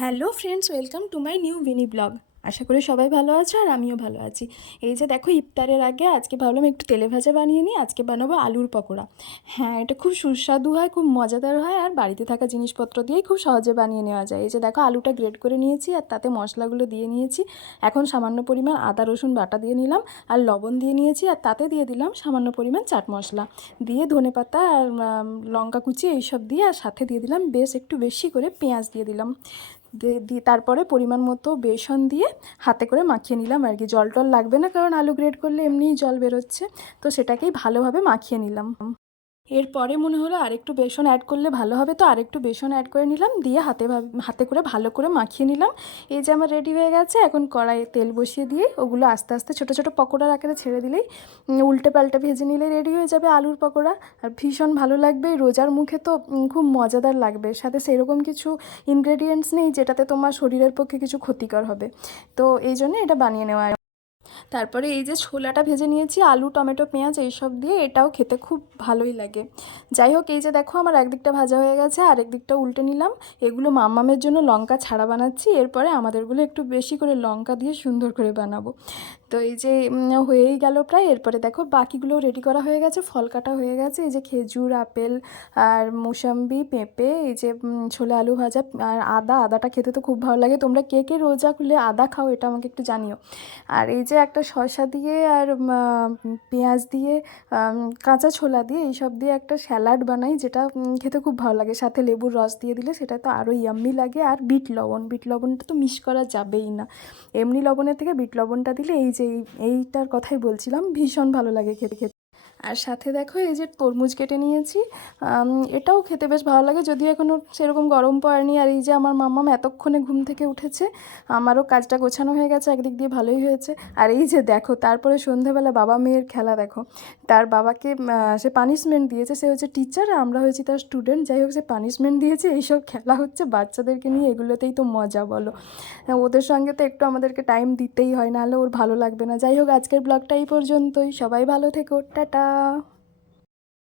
Hello friends, welcome to my new mini blog. আশা করি সবাই ভালো আছো আর আমিও ভালো আছি। এই যে দেখো, ইফতারের আগে আজকে ভাবলাম একটু তেলে ভাজা বানিয়ে নিই। আজকে বানাবো আলুর পকোড়া। হ্যাঁ, এটা খুব সুস্বাদু হয়, খুব মজাদার হয়, আর বাড়িতে থাকা জিনিসপত্র দিয়েই খুব সহজে বানিয়ে নেওয়া যায়। এই যে দেখো, আলুটা গ্রেট করে নিয়েছি আর তাতে মশলাগুলো দিয়ে নিয়েছি। এখন সামান্য পরিমাণ আদা রসুন বাটা দিয়ে নিলাম, আর লবণ দিয়ে নিয়েছি, আর তাতে দিয়ে দিলাম সামান্য পরিমাণ চাট মশলা দিয়ে, ধনেপাতা আর লঙ্কা কুচি এইসব দিয়ে, আর সাথে দিয়ে দিলাম বেশ একটু বেশি করে পেঁয়াজ দিয়ে দিলাম। দিয়ে তারপরে পরিমাণ মতো বেসন দিয়ে হাতে করে মাখিয়ে নিলাম আর কি। জল টল লাগবে না, কারণ আলু গ্রেট করলে এমনিই জল বেরোচ্ছে, তো সেটাকেই ভালোভাবে মাখিয়ে নিলাম। এরপরে মনে হলো আরেকটু বেসন অ্যাড করলে ভালো হবে, তো আরেকটু বেসন অ্যাড করে নিলাম, দিয়ে হাতে করে ভালো করে মাখিয়ে নিলাম। এই যে আমার রেডি হয়ে গেছে। এখন কড়াইয়ে তেল বসিয়ে দিয়ে ওগুলো আস্তে আস্তে ছোটো ছোটো পকোড়ার আকারে ছেড়ে দিলেই, উল্টে পাল্টে ভেজে নিলে রেডি হয়ে যাবে আলুর পকোড়া। আর ভীষণ ভালো লাগবে, রোজার মুখে তো খুব মজাদার লাগবে। সাথে সেরকম কিছু ইনগ্রেডিয়েন্টস নেই যেটাতে তোমার শরীরের পক্ষে কিছু ক্ষতিকর হবে, তো এই জন্য এটা বানিয়ে নেওয়া। তারপরে এই যে ছোলাটা ভেজে নিয়েছি আলু টমেটো পেঁয়াজ এইসব দিয়ে, এটাও খেতে খুব ভালোই লাগে। যাই হোক, এই যে দেখো আমার একদিকটা ভাজা হয়ে গেছে, আরেক দিকটা উল্টে নিলাম। এগুলো মাম্মামের জন্য লঙ্কা ছাড়া বানাচ্ছি, এরপরে আমাদেরগুলো একটু বেশি করে লঙ্কা দিয়ে সুন্দর করে বানাবো। তো এই যে হয়েই গেল প্রায়। এরপরে দেখো বাকিগুলো রেডি করা হয়ে গেছে, ফল কাটা হয়ে গেছে। এই যে খেজুর, আপেল আর মুসাম্বি, পেঁপে, এই যে ছোলা আলু ভাজা, আর আদাটা খেতে তো খুব ভালো লাগে। তোমরা কে কে রোজা খুলে আদা খাও এটা আমাকে একটু জানিও। আর এই যে একটা শসা দিয়ে আর পেঁয়াজ দিয়ে, কাঁচা ছোলা দিয়ে, এইসব দিয়ে একটা স্যালাড বানাই, যেটা খেতে খুব ভালো লাগে। সাথে লেবুর রস দিয়ে দিলে সেটা তো আরও ইয়াম্মি লাগে। আর বিট লবণটা তো মিস করা যাবেই না। এমনি লবণের থেকে বিট লবণটা দিলে, এই যে এইটার কথাই বলছিলাম, ভীষণ ভালো লাগে খেতে খেতে। আর সাথে দেখো এই যে তরমুজ কেটে নিয়েছি, এটাও খেতে বেশ ভালো লাগে, যদিও এখনও সেরকম গরম পড়েনি। আর এই যে আমার মাম্মাম এতক্ষণে ঘুম থেকে উঠেছে, আমারও কাজটা গোছানো হয়ে গেছে, একদিক দিয়ে ভালোই হয়েছে। আর এই যে দেখো, তারপরে সন্ধেবেলা বাবা মেয়ের খেলা দেখো। তার বাবাকে সে পানিশমেন্ট দিয়েছে, সে হচ্ছে টিচার আর আমরা হয়েছি তার স্টুডেন্ট। যাই হোক, সে পানিশমেন্ট দিয়েছে, এইসব খেলা হচ্ছে বাচ্চাদেরকে নিয়ে, এগুলোতেই তো মজা বলো। ওদের সঙ্গে তো একটু আমাদেরকে টাইম দিতেই হয়, নাহলে ওর ভালো লাগবে না। যাই হোক, আজকের ব্লগটা এই পর্যন্তই। সবাই ভালো থেকো, টাটা।